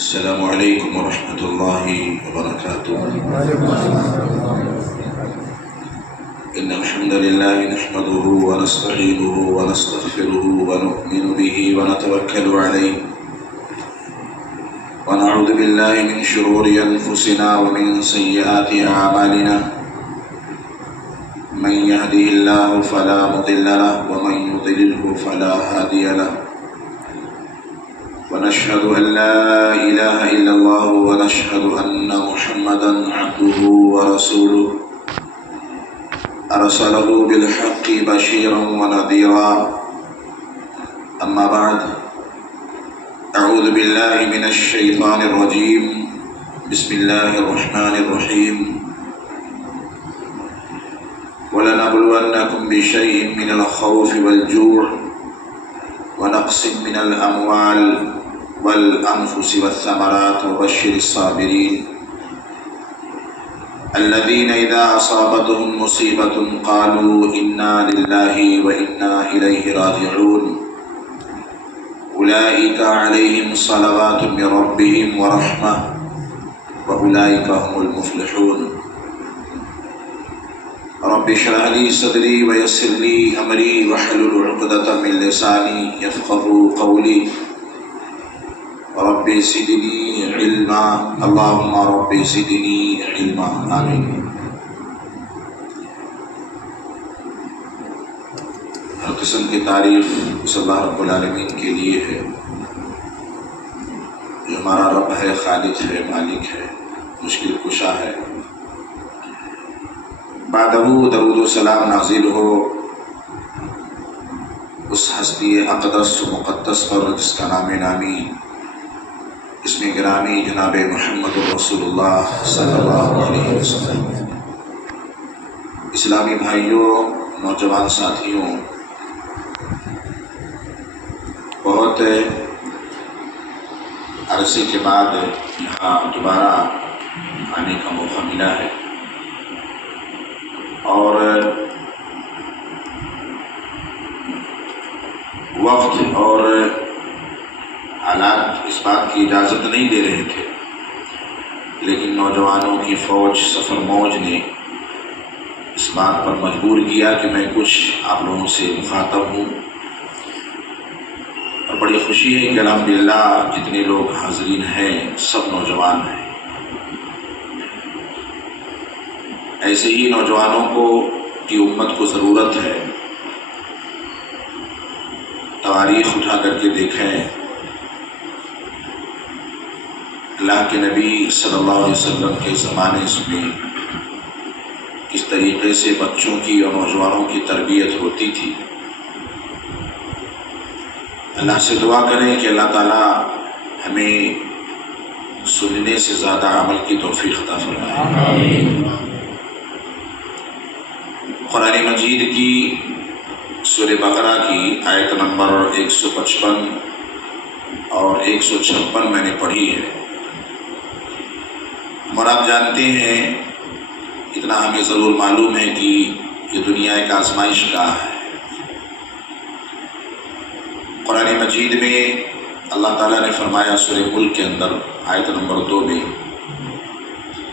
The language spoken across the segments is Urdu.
السلام علیکم ورحمۃ اللہ وبرکاتہ۔ ان الحمد للہ نحمده ونستعینه ونستغفره ونؤمن به ونتوکل علیہ ونعوذ باللہ من شرور انفسنا ومن سیئات اعمالنا، من يهده الله فلا مضل له ومن يضلله فلا هادي له، ونشهد أن لا إله إلا الله ونشهد أن محمدا عبده ورسوله أرسله بالحق بشيرا ونذيرا، أما بعد، أعوذ بالله من الشيطان الرجيم، بسم الله الرحمن الرحيم، ولنبلونكم بشيء من الخوف والجوع ونقص من الأموال والأنفس والثمرات وبشر الصابرين الذين إذا أصابتهم مصيبة قالوا إنا لله وإنا إليه راجعون أولئك عليهم صلوات من ربهم ورحمة وأولئك هم المفلحون۔ رب اشرح لي صدري ويسر لي أمري واحلل عقدة من لساني يفقهوا قولي، رب زدني علما، اللهم رب زدني علما، آمین۔ ہر قسم کی تعریف اس اللہ رب العالمین کے لیے ہے جو ہمارا رب ہے، خالق ہے، مالک ہے، مشکل کشا ہے۔ بعدہ درود و سلام نازل ہو اس ہستی اقدس و مقدس پر جس کا نام نامی اسم گرامی جناب محمد رسول اللہ صلی اللہ علیہ وسلم۔ اسلامی بھائیوں، نوجوان ساتھیوں، بہت عرصے کے بعد یہاں دوبارہ آنے کا موقع ملا ہے، اور وقت اور حالات اس بات کی اجازت نہیں دے رہے تھے، لیکن نوجوانوں کی فوج سفر موج نے اس بات پر مجبور کیا کہ میں کچھ آپ لوگوں سے مخاطب ہوں، اور بڑی خوشی ہے کہ الحمدللہ جتنے لوگ حاضرین ہیں سب نوجوان ہیں۔ ایسے ہی نوجوانوں کی امت کو ضرورت ہے۔ تواریخ اٹھا کر کے دیکھیں، اللہ کے نبی صلی اللہ علیہ وسلم کے زمانے میں کس طریقے سے بچوں کی اور نوجوانوں کی تربیت ہوتی تھی۔ اللہ سے دعا کریں کہ اللہ تعالیٰ ہمیں سننے سے زیادہ عمل کی توفیق عطا فرمائے۔ قرآن مجید کی سورہ بقرہ کی آیت نمبر 155 اور 156 میں نے پڑھی ہے، اور آپ جانتے ہیں، اتنا ہمیں ضرور معلوم ہے کہ یہ دنیا ایک آزمائش گاہ ہے۔ قرآن مجید میں اللہ تعالیٰ نے فرمایا سورہ ملک کے اندر آیت نمبر 2 میں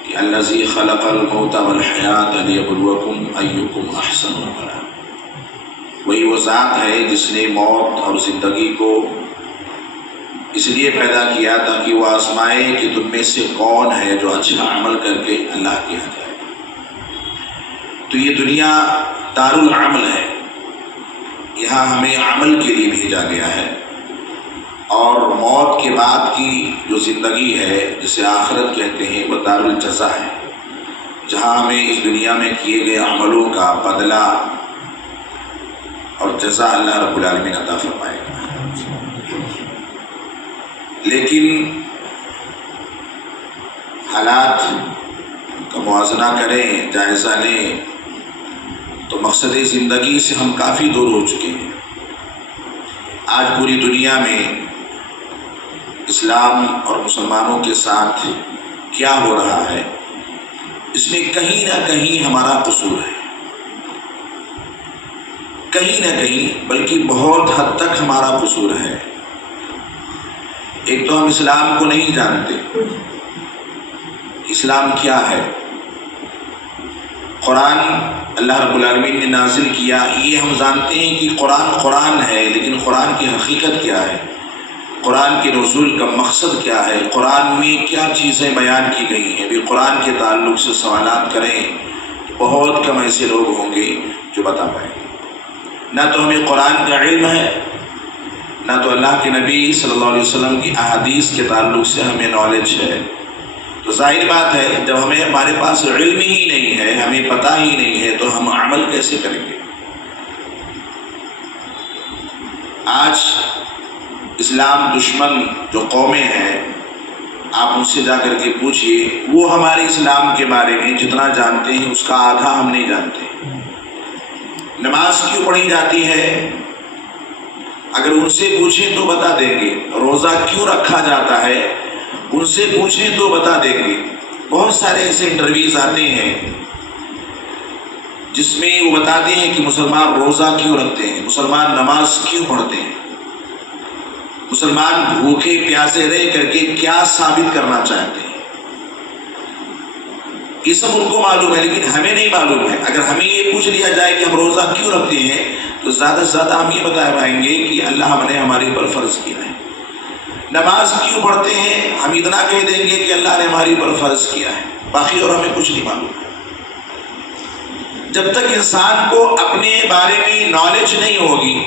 کہ الذی خلق الموت والحیات لیبلوکم ایکم احسن عملا، وہی وہ ذات ہے جس نے موت اور زندگی کو اس لیے پیدا کیا تاکہ وہ آزمائے کہ تم میں سے کون ہے جو اچھا عمل کر کے اللہ کے یہاں جائے۔ تو یہ دنیا دار العمل ہے، یہاں ہمیں عمل کے لیے بھیجا گیا ہے، اور موت کے بعد کی جو زندگی ہے جسے آخرت کہتے ہیں وہ دار الجزا ہے، جہاں ہمیں اس دنیا میں کیے گئے عملوں کا بدلہ اور جزا اللہ رب العالمین عطا فرمائے گا۔ لیکن حالات کا موازنہ کریں، جائزہ لیں، تو مقصد زندگی سے ہم کافی دور ہو چکے ہیں۔ آج پوری دنیا میں اسلام اور مسلمانوں کے ساتھ کیا ہو رہا ہے، اس میں کہیں نہ کہیں ہمارا قصور ہے، کہیں نہ کہیں، بلکہ بہت حد تک ہمارا قصور ہے۔ ایک تو ہم اسلام کو نہیں جانتے، اسلام کیا ہے؟ قرآن اللہ رب العالمین نے نازل کیا، یہ ہم جانتے ہیں کہ قرآن ہے، لیکن قرآن کی حقیقت کیا ہے؟ قرآن کے نزول کا مقصد کیا ہے؟ قرآن میں کیا چیزیں بیان کی گئی ہیں؟ بھی قرآن کے تعلق سے سوالات کریں، بہت کم ایسے لوگ ہوں گے جو بتا پائیں گے۔ نہ تو ہمیں قرآن کا علم ہے، نہ تو اللہ کے نبی صلی اللہ علیہ وسلم کی احادیث کے تعلق سے ہمیں نالج ہے۔ تو ظاہر بات ہے جب ہمارے پاس علم ہی نہیں ہے، ہمیں پتہ ہی نہیں ہے، تو ہم عمل کیسے کریں گے؟ آج اسلام دشمن جو قومیں ہیں، آپ ان سے جا کر کے پوچھئے، وہ ہمارے اسلام کے بارے میں جتنا جانتے ہیں اس کا آدھا ہم نہیں جانتے۔ نماز کیوں پڑھی جاتی ہے اگر ان سے پوچھیں تو بتا دیں گے۔ روزہ کیوں رکھا جاتا ہے ان سے پوچھیں تو بتا دیں گے۔ بہت سارے ایسے انٹرویوز آتے ہیں جس میں وہ بتاتے ہیں کہ مسلمان روزہ کیوں رکھتے ہیں، مسلمان نماز کیوں پڑھتے ہیں، مسلمان بھوکے پیاسے رہ کر کے کیا ثابت کرنا چاہتے ہیں۔ یہ سب ان کو معلوم ہے لیکن ہمیں نہیں معلوم ہے۔ اگر ہمیں یہ پوچھ لیا جائے کہ ہم روزہ کیوں رکھتے ہیں تو زیادہ سے زیادہ ہم یہ بتا پائیں گے کہ اللہ نے ہمارے اوپر فرض کیا ہے۔ نماز کیوں پڑھتے ہیں ہم اتنا کہہ دیں گے کہ اللہ نے ہمارے اوپر فرض کیا ہے، باقی اور ہمیں کچھ نہیں معلوم ہے۔ جب تک انسان کو اپنے بارے میں نالج نہیں ہوگی،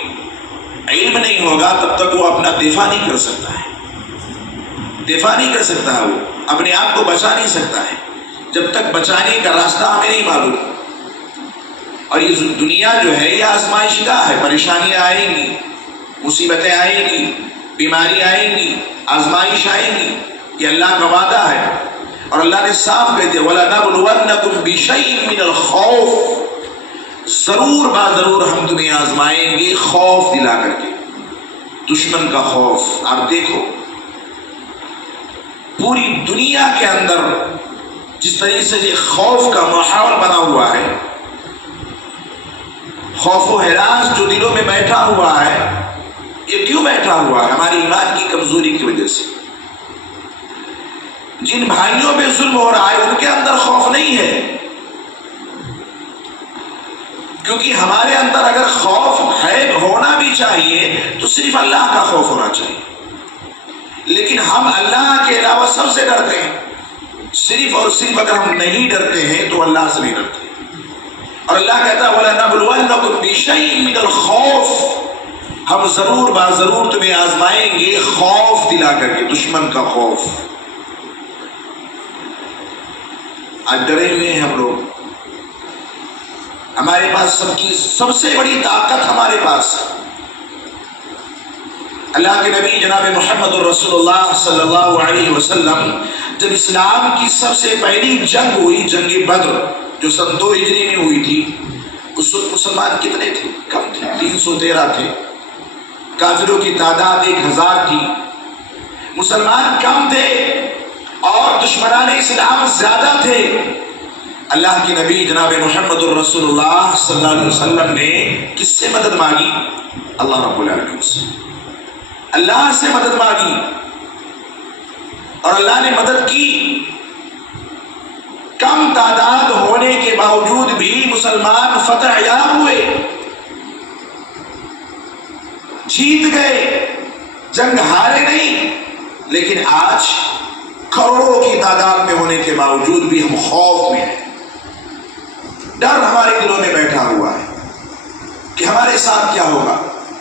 علم نہیں ہوگا، تب تک وہ اپنا دفاع نہیں کر سکتا ہے، دفاع نہیں کر سکتا ہے، وہ اپنے آپ کو بچا نہیں سکتا ہے جب تک بچانے کا راستہ ہمیں نہیں معلوم۔ اور یہ دنیا جو ہے یہ آزمائش کا ہے، پریشانیاں آئیں گی، مصیبتیں آئیں گی، بیماری آئیں گی، آزمائش آئیں گی، یہ اللہ کا وعدہ ہے۔ اور اللہ نے صاف کہتے ہیں وَلَنَبْلُوَنَّكُمْ بِشَيْءٍ مِّنَ الْخَوْفِ، ضرور ضرور ہم تمہیں آزمائیں گے خوف دلا کر کے، دشمن کا خوف۔ آپ دیکھو پوری دنیا کے اندر جس طریقے سے یہ خوف کا ماحول بنا ہوا ہے، خوف و ہراس جو دلوں میں بیٹھا ہوا ہے، یہ کیوں بیٹھا ہوا ہے؟ ہماری ایمان کی کمزوری کی وجہ سے۔ جن بھائیوں پہ ظلم ہو رہا ہے ان کے اندر خوف نہیں ہے، کیونکہ ہمارے اندر اگر خوف ہے ہونا بھی چاہیے تو صرف اللہ کا خوف ہونا چاہیے، لیکن ہم اللہ کے علاوہ سب سے ڈرتے ہیں۔ صرف اور صرف اگر ہم نہیں ڈرتے ہیں تو اللہ سے نہیں ڈرتے۔ اور اللہ کہتا ہے وَلَنَبْلُوَنَّكُمْ بِشَيْءٍ مِّنَ الْخَوْفِ، ہم ضرور ضرور تمہیں آزمائیں گے خوف دلا کر کے، دشمن کا خوف۔ آج ڈرے ہوئے ہیں ہم لوگ، ہمارے پاس سب سے بڑی طاقت ہمارے پاس ہے۔ اللہ کے نبی جناب محمد رسول اللہ صلی اللہ علیہ وسلم جب اسلام کی سب سے پہلی جنگ ہوئی، جنگ بدر جو سن 2 ہجری میں ہوئی تھی، اس وقت مسلمان کتنے تھے؟ کم تھے، 313 تھے۔ کافروں کی تعداد 1000 تھی، مسلمان کم تھے اور دشمنان اسلام زیادہ تھے۔ اللہ کے نبی جناب محمد رسول اللہ صلی اللہ علیہ وسلم نے کس سے مدد مانگی؟ اللہ رب العالمین سے، اللہ سے مدد مانگی اور اللہ نے مدد کی۔ کم تعداد ہونے کے باوجود بھی مسلمان فتح یاب ہوئے، جیت گئے، جنگ ہارے نہیں۔ لیکن آج کروڑوں کی تعداد میں ہونے کے باوجود بھی ہم خوف میں ہیں، ڈر ہمارے دلوں میں بیٹھا ہوا ہے کہ ہمارے ساتھ کیا ہوگا،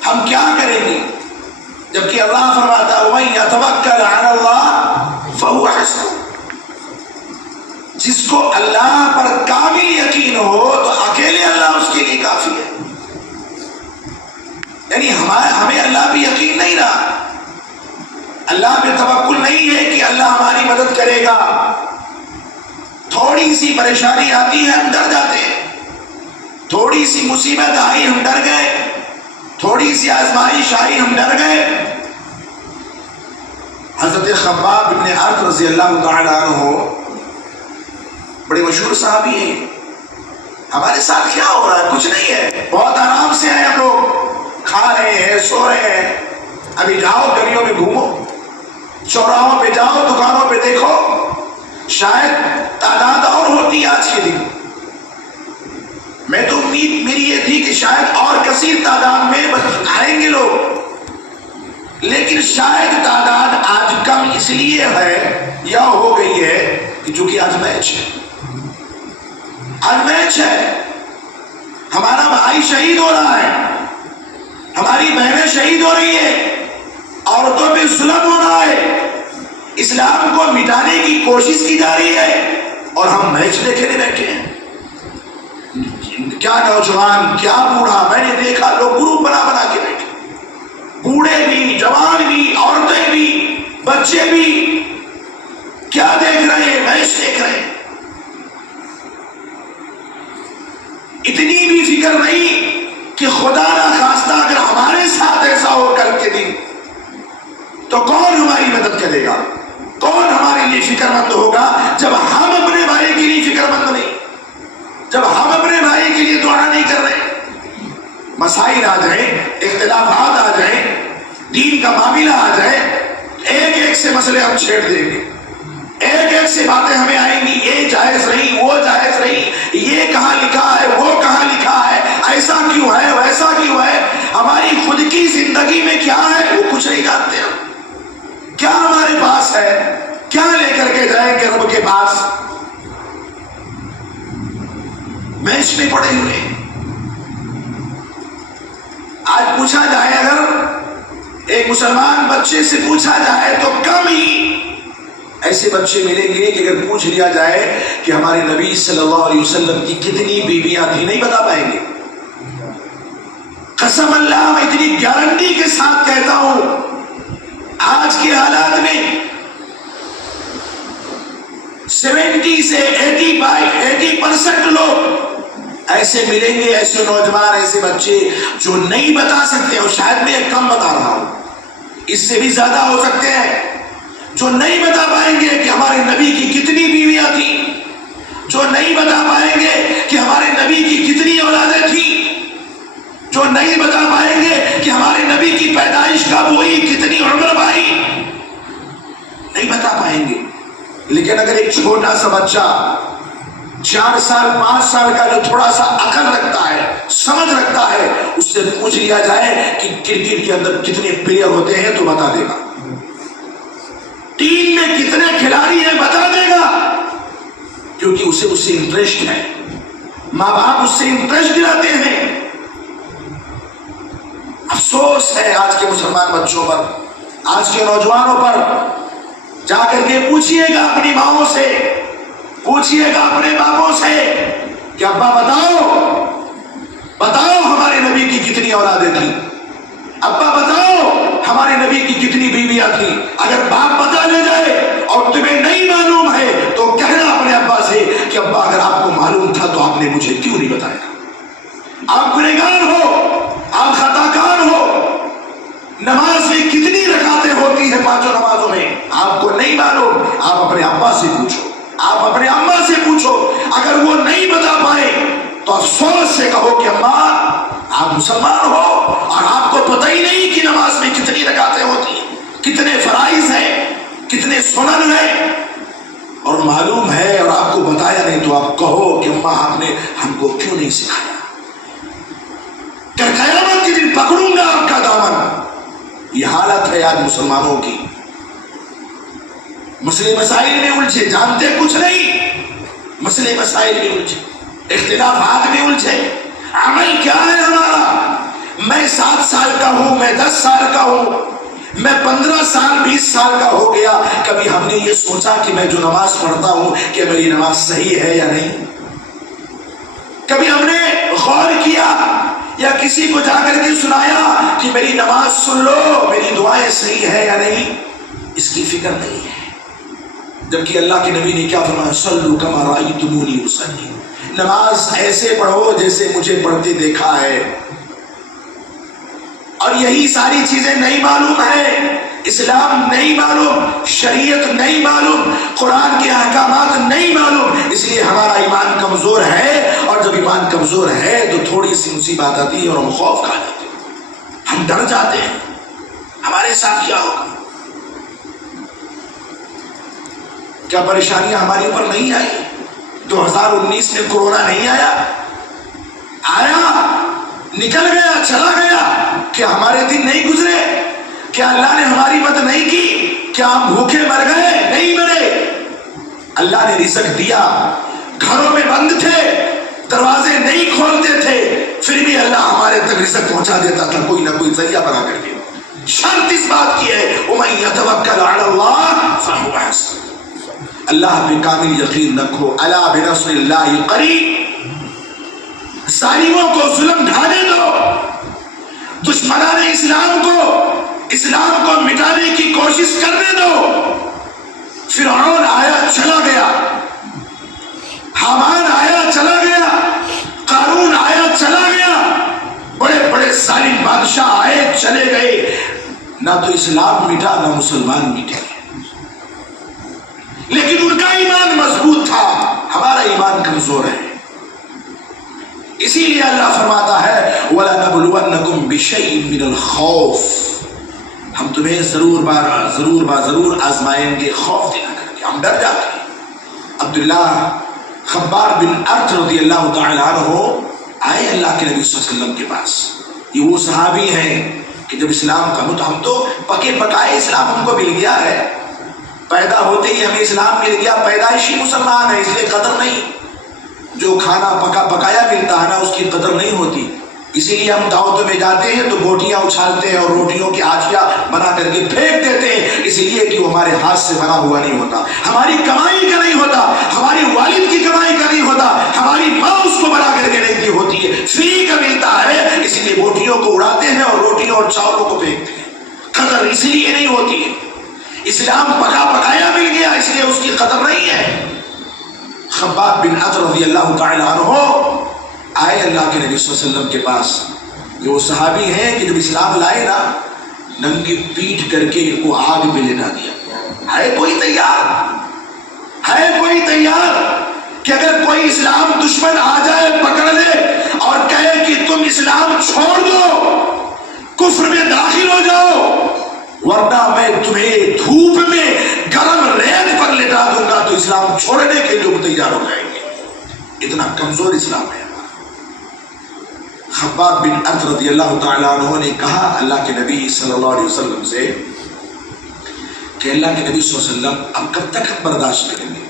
ہم کیا کریں گے، جبکہ اللہ فرماتا ہے وَمَن يَتَوَكَّلْ عَلَى اللَّهِ فَهُوَ حَسْبُهُ، جس کو اللہ پر کامل یقین ہو تو اکیلے اللہ اس کے لیے کافی ہے۔ یعنی ہمیں اللہ پہ یقین نہیں رہا، اللہ پہ توکل نہیں ہے کہ اللہ ہماری مدد کرے گا۔ تھوڑی سی پریشانی آتی ہے ہم ڈر جاتے ہیں، تھوڑی سی مصیبت آئی ہم ڈر گئے، تھوڑی سی آزمائش آئی ہم ڈر گئے۔ حضرت خباب بن ارت رضی اللہ تعالیٰ عنہ بڑے مشہور صحابی ہیں، ہمارے ساتھ کیا ہو رہا ہے؟ کچھ نہیں ہے، بہت آرام سے ہیں ہم لوگ، کھا رہے ہیں، سو رہے ہیں، ابھی جاؤ گلیوں میں گھومو۔ چوراہوں پہ جاؤ، دکانوں پہ دیکھو، شاید تعداد اور ہوتی آج کے دن. میں تو امید میری یہ تھی کہ شاید اور کثیر تعداد میں آئیں گے لوگ، لیکن شاید تعداد آج کم اس لیے ہے یا ہو گئی ہے کہ چونکہ آج میچ ہے. آج میچ ہے، ہمارا بھائی شہید ہو رہا ہے، ہماری بہنیں شہید ہو رہی ہیں، عورتوں پہ ظلم ہو رہا ہے، اسلام کو مٹانے کی کوشش کی جا رہی ہے، اور ہم میچ دیکھنے بیٹھے ہیں. کیا نوجوان، کیا بوڑھا، میں نے دیکھا لوگ گروپ بنا بنا کے بیٹھے، بوڑھے بھی، جوان بھی، عورتیں بھی، بچے بھی. کیا دیکھ رہے ہیں؟ میچ دیکھ رہے ہیں. اتنی بھی فکر نہیں کہ خدا نہ خواستہ اگر ہمارے ساتھ ایسا ہو کل کے دن تو کون ہماری مدد کرے گا؟ کون ہمارے لیے فکر مند ہوگا جب ہم اپنے بھائی کے لیے فکر مند نہیں، جب ہم اپنے بھائی کے لیے دعا نہیں کر رہے؟ مسائل آ جائیں، اختلافات آ جائیں، دین کا معاملہ آ جائے، ایک ایک سے مسئلے ہم چھیڑ دیں گے، ایک ایک سے باتیں ہمیں آئیں گی، یہ جائز نہیں، وہ جائز نہیں، یہ کہاں لکھا ہے، وہ کہاں لکھا ہے، ایسا کیوں ہے، ویسا کیوں ہے. ہماری خود کی زندگی میں کیا ہے وہ کچھ نہیں جانتے ہم. کیا ہمارے پاس ہے، کیا لے کر کے جائیں گے رب کے پاس؟ میچ میں پڑے ہوئے. آج پوچھا جائے، اگر ایک مسلمان بچے سے پوچھا جائے تو کم ہی ایسے بچے ملیں گے کہ اگر پوچھ لیا جائے کہ ہمارے نبی صلی اللہ علیہ وسلم کی کتنی بیویاں تھیں، نہیں بتا پائیں گے. قسم اللہ، میں اتنی گارنٹی کے ساتھ کہتا ہوں، آج کے حالات میں 70 سے 80% لوگ ایسے ملیں گے، ایسے نوجوان، ایسے بچے جو نہیں بتا سکتے، اور شاید میں ایک کم بتا رہا ہوں، اس سے بھی زیادہ ہو سکتے ہیں، جو نہیں بتا پائیں گے کہ ہمارے نبی کی کتنی بیویاں تھیں، جو نہیں بتا پائیں گے کہ ہمارے نبی کی کتنی اولادیں تھیں، جو نہیں بتا پائیں گے کہ ہمارے نبی کی پیدائش کب ہوئی، کتنی عمر پائی، نہیں بتا پائیں گے. لیکن اگر ایک چھوٹا سا بچہ 4 سال 5 سال کا جو تھوڑا سا عقل رکھتا ہے، سمجھ رکھتا ہے، اس سے پوچھ لیا جائے کہ کرکٹ کے اندر کتنے پلیئر ہوتے ہیں تو بتا دے گا، ٹیم میں کتنے کھلاڑی ہیں بتا دے گا، کیونکہ اسے اس سے انٹرسٹ ہے، ماں باپ اس سے انٹرسٹ دلاتے ہیں. افسوس ہے آج کے مسلمان بچوں پر، آج کے نوجوانوں پر. جا کر کے پوچھئے گا اپنی ماؤں سے، پوچھئے گا اپنے باپوں سے کہ ابا بتاؤ ہمارے نبی کی کتنی اولادیں تھیں، ابا بتاؤ ہمارے نبی کی کتنی بیویاں تھیں. اگر باپ بتا لے جائے اور تمہیں نہیں معلوم ہے تو کہنا اپنے ابا سے کہ ابا اگر آپ کو معلوم تھا تو آپ نے مجھے کیوں نہیں بتایا؟ آپ گنہگار ہو، آپ خطا کار ہو. نماز میں کتنی رکعتیں ہوتی ہیں 5 نمازوں میں، آپ کو نہیں معلوم، آپ اپنے ابا سے پوچھو، آپ اپنے اماں سے پوچھو. اگر وہ نہیں بتا پائے تو افسوس سے کہو کہ اماں آپ مسلمان ہو اور آپ کو پتہ ہی نہیں کہ نماز میں کتنی رکعتیں ہوتی ہیں، کتنے فرائض ہیں، کتنے سنن ہیں، اور معلوم ہے اور آپ کو بتایا نہیں تو آپ کہو کہ اماں آپ نے ہم کو کیوں نہیں سکھایا. کہ قیامت کے دن پکڑوں گا آپ کا دامن. یہ حالت ہے آج مسلمانوں کی. مسئلے مسائل میں الجھے، جانتے کچھ نہیں، مسئلے مسائل میں الجھے، اختلافات میں الجھے. عمل کیا ہے ہمارا؟ میں 7 سال کا ہوں، میں 10 سال کا ہوں، میں 15 سال 20 سال کا ہو گیا، کبھی ہم نے یہ سوچا کہ میں جو نماز پڑھتا ہوں کہ میری نماز صحیح ہے یا نہیں؟ کبھی ہم نے غور کیا یا کسی کو جا کر کے سنایا کہ میری نماز سن لو، میری دعائیں صحیح ہے یا نہیں؟ اس کی فکر نہیں ہے. جبکہ اللہ کے نبی نے کیا فرمایا؟ صلو کما رأیتمونی اصلی، نماز ایسے پڑھو جیسے مجھے پڑھتے دیکھا ہے. اور یہی ساری چیزیں نہیں معلوم ہے، اسلام نہیں معلوم، شریعت نہیں معلوم، قرآن کے احکامات نہیں معلوم، اس لیے ہمارا ایمان کمزور ہے. اور جب ایمان کمزور ہے تو تھوڑی سی مصیبت آتی ہے اور ہم خوف کھا جاتے ہیں، ہم ڈر جاتے ہیں ہمارے ساتھ کیا ہوگا. کیا پریشانیاں ہماری اوپر نہیں آئی؟ 2019 میں کورونا نہیں آیا؟ نکل گیا، چلا گیا. کیا ہمارے دن نہیں گزرے؟ کیا اللہ نے ہماری مدد نہیں کی؟ کیا ہم بھوکے مر گئے؟ نہیں مرے. اللہ نے رزق دیا. گھروں میں بند تھے، دروازے نہیں کھولتے تھے، پھر بھی اللہ ہمارے تک رزق پہنچا دیتا تھا کوئی نہ کوئی ذریعہ بنا کر کے. شرط اس بات کی ہے وَمَن يَتَوَكَّلْ عَلَى اللَّهِ فَهُوَ حَسْبُهُ. اللہ پہ کامل یقین رکھو. الا بنصر اللہ قریب. ظالموں کو ظلم ڈھانے دو، دشمنان اسلام کو مٹانے کی کوشش کرنے دو. فرعون آیا چلا گیا، حامان آیا چلا گیا، قارون آیا چلا گیا، بڑے بڑے ظالم بادشاہ آئے چلے گئے. نہ تو اسلام مٹا نہ مسلمان مٹے، لیکن ان کا ایمان مضبوط تھا، ہمارا ایمان کمزور ہے. اسی لیے اللہ فرماتا ہے وَلَنَبْلُوَنَّكُمْ بِشَيْءٍ مِّنَ الْخَوْفِ. ہم تمہیں ضرور آزمائیں گے خوف دلا کر کے. ہم ڈر جاتے ہیں. عبداللہ خباب بن ارت رضی اللہ تعالیٰ عنہ آئے اللہ کے نبی صلی اللہ علیہ وسلم کے پاس. یہ وہ صحابی ہیں کہ جب اسلام کا ہم تو پکے پکائے اسلام ہم کو مل گیا ہے، پیدا ہوتے ہی ہمیں اسلام مل گیا، پیدائشی مسلمان ہے، اس لیے قدر نہیں. جو کھانا پکا پکایا ملتا ہے نا اس کی قدر نہیں ہوتی. اسی لیے ہم دعوتوں میں جاتے ہیں تو بوٹیاں اچھالتے ہیں اور روٹیوں کی آٹیاں بنا کر کے پھینک دیتے ہیں، اس لیے کہ وہ ہمارے ہاتھ سے بنا ہوا نہیں ہوتا، ہماری کمائی کا نہیں ہوتا، ہماری والد کی کمائی کا نہیں ہوتا، ہماری ماں اس کو بنا کر کے نہیں دی ہوتی ہے، فری کا ملتا ہے. اس لیے بوٹیوں کو اڑاتے ہیں اور روٹیوں اور چاولوں کو پھینکتے ہیں. قدر اس لیے نہیں ہوتی ہے. اسلام پکا پکایا مل گیا اس لیے اس کی قدر نہیں ہے. خباب بن ارت رضی اللہ تعالی عنہ آئے اللہ کے نبی صلی اللہ علیہ وسلم کے پاس. جو صحابی ہیں کہ جب اسلام لائے نا ننگی پیٹ کر کے ان کو آگ میں لٹا دیا. ہے کوئی تیار کہ اگر کوئی اسلام دشمن آ جائے پکڑ لے اور کہے کہ تم اسلام چھوڑ دو، کفر میں داخل ہو جاؤ ورنہ میں تمہیں دھوپ میں گرم ریت پر لٹا دوں گا، تو اسلام چھوڑنے کے لوگ تیار ہو جائیں گے. اتنا کمزور اسلام ہے. خباب بن ارت رضی اللہ تعالیٰ عنہ نے کہا اللہ کے نبی صلی اللہ علیہ وسلم سے کہ اللہ کے نبی صلی اللہ علیہ وسلم اب کب تک ہم برداشت کریں گے؟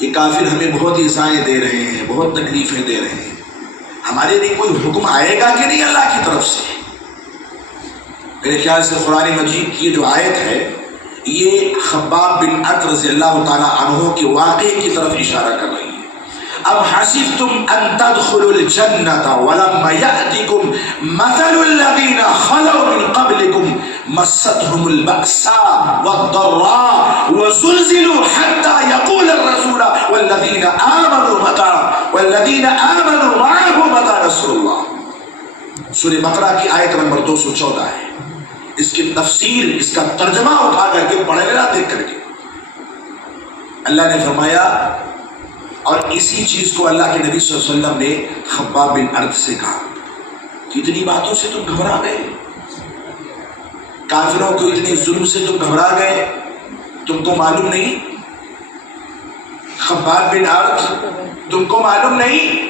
یہ کافر ہمیں بہت ایذائیں دے رہے ہیں، بہت تکلیفیں دے رہے ہیں، ہمارے لیے کوئی حکم آئے گا کہ نہیں اللہ کی طرف سے؟ میرے خیال سے قرآن مجید کی جو آیت ہے یہ خباب بن ارت رضی اللہ تعالیٰ عنہ کے واقعے کی طرف اشارہ کر رہی ہے. ام حسبتم ان تدخلوا الجنة ولما يأتكم مثل الذين خلوا من قبلكم مستهم البأساء والضراء وزلزلوا حتى يقول الرسول والذين آمنوا معه متى نصر الله. سورہ بقرہ کی آیت نمبر 214 ہے. اس کی تفسیر، اس کا ترجمہ اٹھا کر کے پڑھ لینا دیکھ کر کے. اللہ نے فرمایا، اور اسی چیز کو اللہ کے نبی صلی اللہ علیہ وسلم نے خباب بن ارت سے کہا کہ اتنی باتوں سے تم گھبرا گئے، کافروں کو اتنے ظلم سے تم گھبرا گئے، تم کو معلوم نہیں؟ خباب بن ارت تم کو معلوم نہیں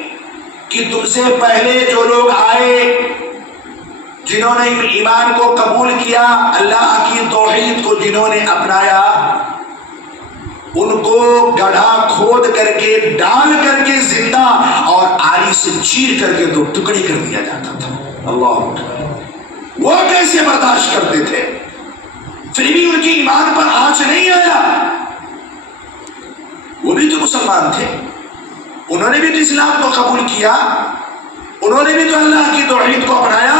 کہ تم سے پہلے جو لوگ آئے جنہوں نے ایمان کو قبول کیا، اللہ کی توحید کو جنہوں نے اپنایا، ان کو گڑھا کھود کر کے ڈال کر کے زندہ اور آری سے چیر کر کے 2 ٹکڑے کر دیا جاتا تھا. اللہ، وہ کیسے برداشت کرتے تھے؟ پھر بھی ان کی ایمان پر آنچ نہیں آیا. وہ بھی تو مسلمان تھے، انہوں نے بھی تو اسلام کو قبول کیا، انہوں نے بھی تو اللہ کی توحید کو اپنایا.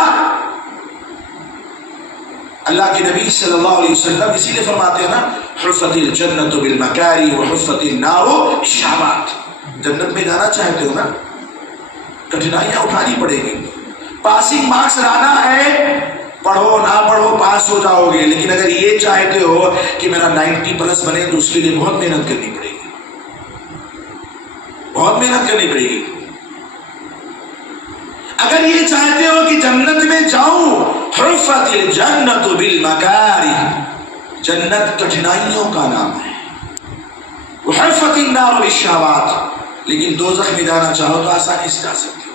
اللہ کے نبی صلی اللہ علیہ وسلم اسی لیے فرماتے ہیں نا حفت الجنت بالمکاری وحفت النار بالشہوات. جنت میں جانا چاہتے ہو نا، کٹھنائیاں اٹھانی پڑے گی. پاسنگ مارکس لانا ہے، پڑھو نہ پڑھو پاس ہو جاؤ گے، لیکن اگر یہ چاہتے ہو کہ میرا 90+ بنے تو اس کے لیے بہت محنت کرنی پڑے گی، بہت محنت کرنی پڑے گی. اگر یہ چاہتے ہو کہ جنت میں جاؤں، حفت الجنت بالمکاری، جنت کٹھنائیوں کا نام ہے. وحفت النار بالشہوات، لیکن دوزخ میں جانا چاہو تو آسانی سے جا سکتے ہو۔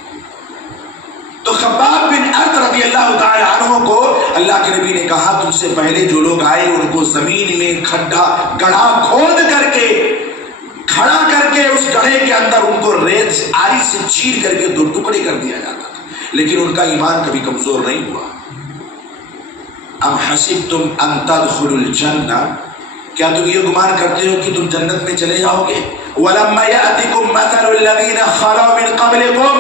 تو خباب بن ارت رضی اللہ تعالی عنہ کو اللہ کے نبی نے کہا تم سے پہلے جو لوگ آئے ان کو زمین میں گڑھا کھود کر کے کھڑا کر کے اس گڑھے کے اندر ان کو ریت سے آری سے چیر کر کے 2 ٹکڑے کر دیا جاتا تھا، لیکن ان کا ایمان کبھی کمزور نہیں ہوا۔ ام حسبتم ان تدخلوا الجنہ، کیا تم یہ گمان کرتے ہو کہ تم جنت میں چلے جاؤ گے؟ ولما یأتکم مثل الذین خلوا من قبلکم،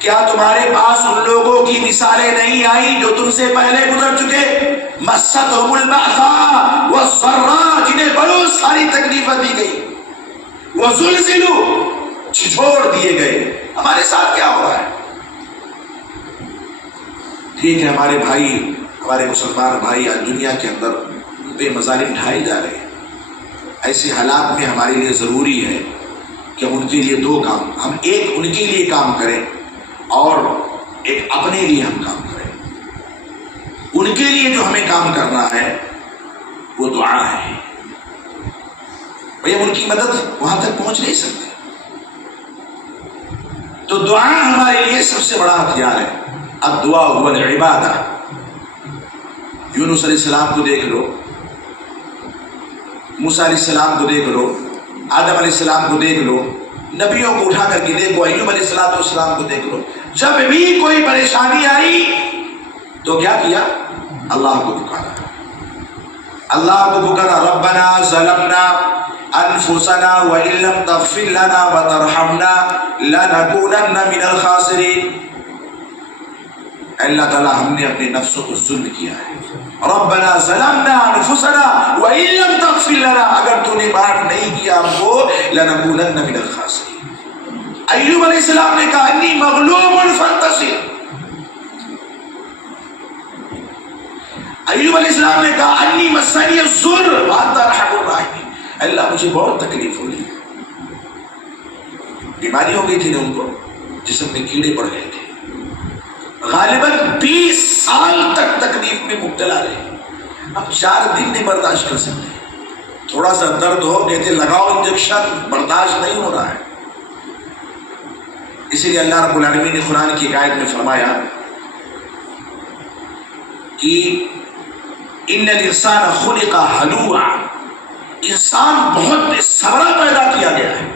کیا تمہارے پاس ان لوگوں کی مثالیں نہیں آئی جو تم سے پہلے گزر چکے؟ مستہم البأساء والضراء، جنہیں بہت ساری تکلیفیں دی گئی، وزلزلوا، جھنجھوڑ دیے گئے۔ ہمارے ساتھ کیا ہو رہا ہے؟ ٹھیک ہے ہمارے بھائی، ہمارے مسلمان بھائی آج دنیا کے اندر بے مظالم ڈھائے جا رہے ہیں۔ ایسے حالات میں ہمارے لیے ضروری ہے کہ ان کے لیے 2 کام، ہم ایک ان کے لیے کام کریں اور ایک اپنے لیے ہم کام کریں۔ ان کے لیے جو ہمیں کام کرنا ہے وہ دعا ہے۔ بھئی ان کی مدد وہاں تک پہنچ نہیں سکتے، تو دعا ہمارے لیے سب سے بڑا ہتھیار ہے۔ الدعاء هو العبادہ۔ یونس علیہ السلام کو دیکھ لو، موسیٰ علیہ السلام کو دیکھ لو، آدم علیہ السلام کو دیکھ لو، نبیوں کو اٹھا کر کے دیکھو، ایوب علیہ السلام کو دیکھ لو، جب بھی کوئی پریشانی آئی تو کیا کیا؟ اللہ کو پکارا، اللہ کو پکارا۔ ربنا ظلمنا انفسنا وان لم تغفر لنا وترحمنا لنکونن من الخاسرین۔ اللہ تعالیٰ ہم نے اپنے نفسوں کو ظلم کیا ہے، ربنا ظلمنا انفسنا وان لم تغفر لنا، اگر تو نے معاف نہیں کیا ہم کو، لنکونن من الخاسرین۔ ایوب علیہ السلام نے کہا انی مغلوب فانتصر۔ ایوب علیہ السلام نے کہا انی مسنی الضر وانت ارحم الراحمین، اللہ مجھے بہت تکلیف ہو رہی ہے، بیماری ہو گئی تھی نا ان کو، جسم میں کیڑے پڑ گئے تھے، غالباً 20 سال تک تکلیف میں مبتلا رہے، اب 4 دن نہیں برداشت کر سکتے، تھوڑا سا درد ہو کہتے لگاؤ انجیکشن، برداشت نہیں ہو رہا ہے۔ اسی لیے اللہ رب العالمین نے قرآن کی ایک آیت میں فرمایا کہ ان الانسان خلق ہلوعا، انسان بہت بے صبرا پیدا کیا گیا ہے۔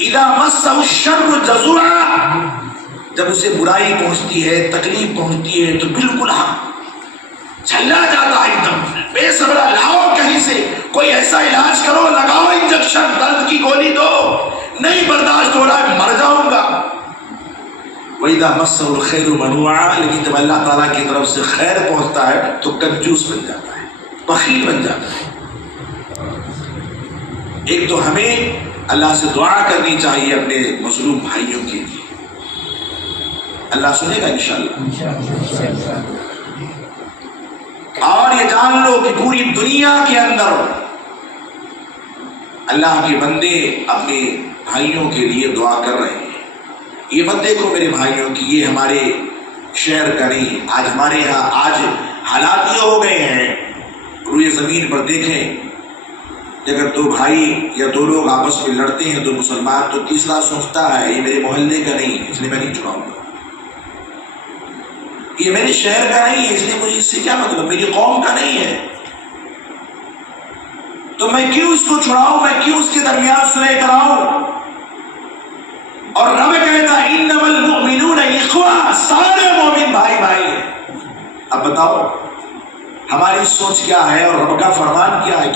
اذا مسہ الشر جزوعا، جب اسے برائی پہنچتی ہے، تکلیف پہنچتی ہے تو بالکل چلا جاتا ہے، ایک دم بے صبرا، لاؤ کہیں سے کوئی ایسا علاج کرو، لگاؤ انجیکشن، درد کی گولی دو، نہیں برداشت ہو رہا ہے، مر جاؤں گا۔ وَإِذَا مَسَّهُ الْخَيْرُ مَنُوعًا، لیکن جب اللہ تعالیٰ کی طرف سے خیر پہنچتا ہے تو کنجوس بن جاتا ہے، بخیل بن جاتا ہے۔ ایک تو ہمیں اللہ سے دعا کرنی چاہیے اپنے مظلوم بھائیوں کے لیے، اللہ سنے گا انشاءاللہ۔ اور یہ جان لو کہ پوری دنیا کے اندر اللہ کے بندے اپنے بھائیوں کے لیے دعا کر رہے ہیں۔ یہ مت دیکھو میرے بھائیوں کی یہ ہمارے شہر کا نہیں، آج ہمارے یہاں آج حالات یہ ہو گئے ہیں، روئے زمین پر دیکھیں، اگر 2 بھائی یا 2 لوگ آپس میں لڑتے ہیں تو مسلمان تو تیسرا سوچتا ہے یہ میرے محلے کا نہیں ہے اس لیے میں نہیں چھڑاؤں گا، یہ میرے شہر کا نہیں ہے اس لیے مجھے اس سے کیا مطلب، میری قوم کا نہیں ہے تو میں کیوں اس کو چھڑاؤں، میں کیوں اس کے درمیان صلح کراؤں۔ اور رب کہتا ہے انما المؤمنون اخوہ، سارے مومن بھائی بھائی ہیں۔ اب بتاؤ ہماری سوچ کیا ہے اور رب کا فرمان کیا ہے،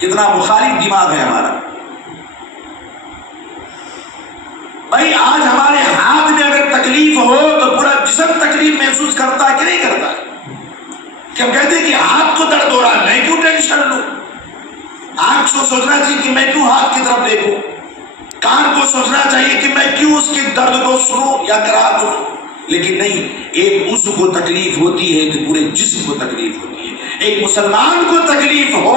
کتنا مخالف دماغ ہے ہمارا۔ بھائی آج ہمارے ہاتھ میں اگر تکلیف ہو تو پورا جسم تکلیف محسوس کرتا ہے کہ نہیں کرتا ہے؟ کہ ہم کہتے ہیں کہ ہاتھ کو درد ہو رہا ہے میں کیوں ٹینشن لوں، آنکھ کو سوچنا چاہیے کہ میں کیوں ہاتھ کی طرف دیکھوں، کان کو سوچنا چاہیے کہ میں کیوں اس کے درد کو سنوں یا کراہت کو سنوں، لیکن نہیں، ایک عضو کو تکلیف ہوتی ہے کہ پورے جسم کو تکلیف ہوتی ہے۔ ایک مسلمان کو تکلیف ہو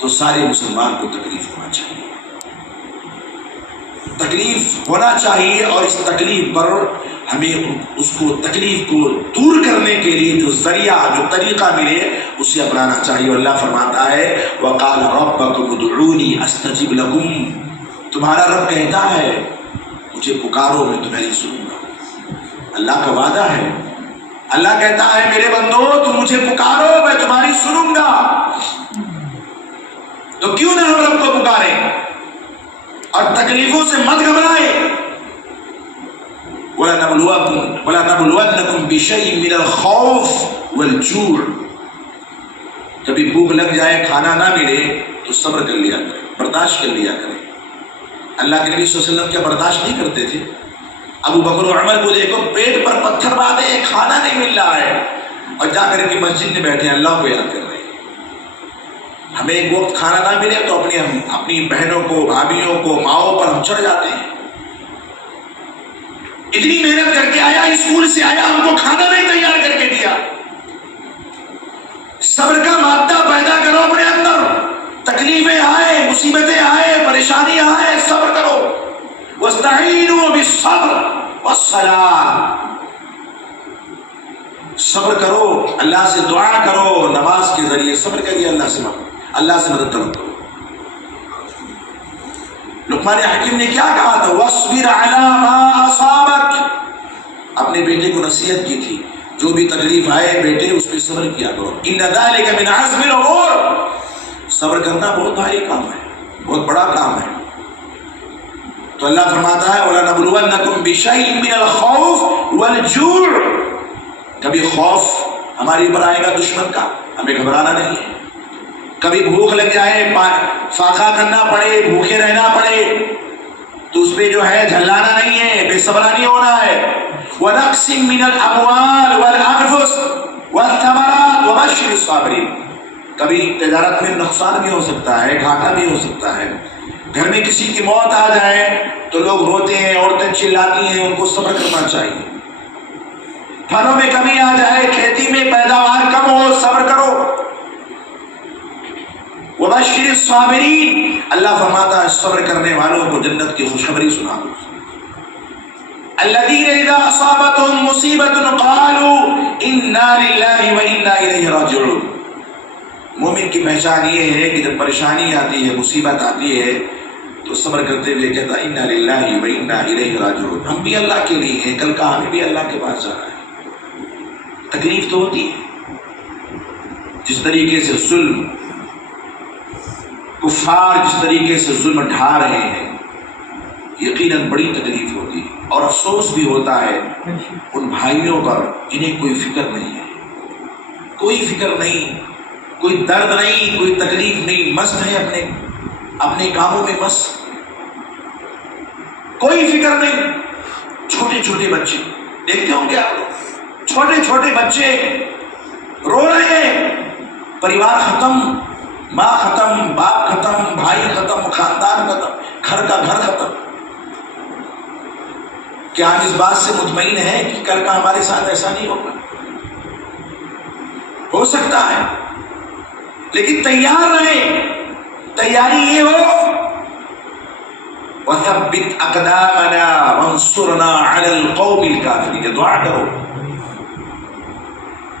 تو سارے مسلمان کو تکلیف ہونا چاہیے، تکلیف ہونا چاہیے، اور اس تکلیف پر ہمیں اس کو تکلیف کو دور کرنے کے لیے جو ذریعہ جو طریقہ ملے اسے اپنانا چاہیے. اور اللہ فرماتا ہے وَقَالَ رَبَّكُمُ ادْعُونِي أَسْتَجِبْ لَكُمْ. تمہارا رب کہتا ہے مجھے پکارو میں تمہاری سنوں گا. اللہ کا وعدہ ہے. اللہ کہتا ہے میرے بندو تم مجھے پکارو میں تمہاری سنوں گا. تو کیوں نہ ہم رب کو پکاریں اور تکلیفوں سے مت گھبرائیں. وَلَنَبْلُوَنَّكُمْ بِشَيْءٍ مِّنَ الْخَوْفِ وَالْجُوعِ. کبھی بھوک لگ جائے کھانا نہ ملے تو صبر کر لیا کریں, برداشت کر لیا کریں. اللہ کے نبی صلی اللہ علیہ وسلم کیا برداشت نہیں کرتے تھے؟ ابو بکر و عمر کو دیکھو پیٹ پر پتھر باندھے کھانا نہیں مل رہا ہے اور جا کر کے مسجد میں بیٹھے اللہ کو یاد کر رہے ہیں. ہمیں ایک وقت کھانا نہ ملے تو اپنی بہنوں کو, بھابھیوں کو, ماؤں پر ہم چڑھ جاتے ہیں. اتنی محنت کر کے آیا, اسکول سے آیا, ہم کو کھانا نہیں تیار کر کے دیا. صبر کا مادہ پیدا کرو اپنے اندر. تکلیفیں آئے, مصیبتیں آئے, پریشانیاں آئے, صبر کرو. وَاسْتَعِينُوا بِالصَّبْرِ وَالصَّلَاةِ. صبر کرو, اللہ سے دعا کرو, نماز کے ذریعے صبر کریے, اللہ سے مدد طلب کرو. لقمان حکیم نے کیا کہا تھا؟ وَاصْبِرْ عَلَىٰ مَا أَصَابَكَ. اپنے بیٹے کو نصیحت کی تھی جو بھی تکلیف آئے بیٹے اس پہ صبر کیا کرو. إِنَّ ذَلِكَ مِنْ عَزْمِ الْأُمُورِ. صبر کرنا بہت بھاری کام ہے, بہت بڑا کام ہے. تو اللہ فرماتا ہے وَلَنَبْلُوَنَّكُمْ بِشَيْءٍ مِّنَ الْخَوْفِ وَالْجُوعِ. کبھی خوف ہمارے اوپر آئے گا دشمن کا, ہمیں گھبرانا نہیں ہے. کبھی بھوک لگ جائے, فاقہ کرنا پڑے, بھوکے رہنا پڑے تو اس پہ جو ہے جھلانا نہیں ہے, بے صبرا نہیں ہونا ہے. وَنَقْصٍ مِّنَ الْأَمْوَالِ وَالْأَنفُسِ وَالثَّمَرَاتِ وَبَشِّرِ الصَّابِرِينَ. کبھی تجارت میں نقصان بھی ہو سکتا ہے, گھاٹا بھی ہو سکتا ہے. گھر میں کسی کی موت آ جائے تو لوگ روتے ہیں, عورتیں چلاتی ہیں, ان کو صبر کرنا چاہیے. پھلوں میں کمی آ جائے, کھیتی میں پیداوار کم ہو, صبر کرو. وَبَشِّرِ الصَّابِرِينَ. اللہ فرماتا ہے صبر کرنے والوں کو جنت کی خوشخبری سنا دو. الَّذِينَ إِذَا أَصَابَتْهُم مُّصِيبَةٌ قَالُوا إِنَّا لِلَّهِ وَإِنَّا إِلَيْهِ رَاجِعُونَ. مومن کی پہچان یہ ہے کہ جب پریشانی آتی ہے, مصیبت آتی ہے تو صبر کرتے ہوئے کہتا اِنَّا لِلَّهِ وَإِنَّا إِلَيْهِ رَاجِعُونَ. ہم بھی اللہ کے لیے ہیں, کل کا ہمیں بھی اللہ کے پاس جانا ہے. تکلیف تو ہوتی ہے. جس طریقے سے ظلم کفار جس طریقے سے ظلم ڈھا رہے ہیں یقیناً بڑی تکلیف ہوتی ہے, اور افسوس بھی ہوتا ہے ان بھائیوں پر جنہیں کوئی فکر نہیں ہے, کوئی فکر نہیں, کوئی درد نہیں, کوئی تکلیف نہیں, مست ہے اپنے کاموں میں مست, کوئی فکر نہیں. چھوٹے چھوٹے بچے دیکھتے ہوں گے آپ لوگ, چھوٹے چھوٹے بچے رو رہے ہیں, پریوار ختم, ماں ختم, باپ ختم, بھائی ختم, خاندان ختم, گھر کا گھر ختم. کیا ہم اس بات سے مطمئن ہیں کہ کل کا ہمارے ساتھ ایسا نہیں ہوگا؟ ہو سکتا ہے, لیکن تیار رہیں. تیاری یہ ہو وَثَبِّتْ أَقْدَامَنَا وَانصُرْنَا عَلَى الْقَوْمِ الْكَافِرِينَ. دعا کرو,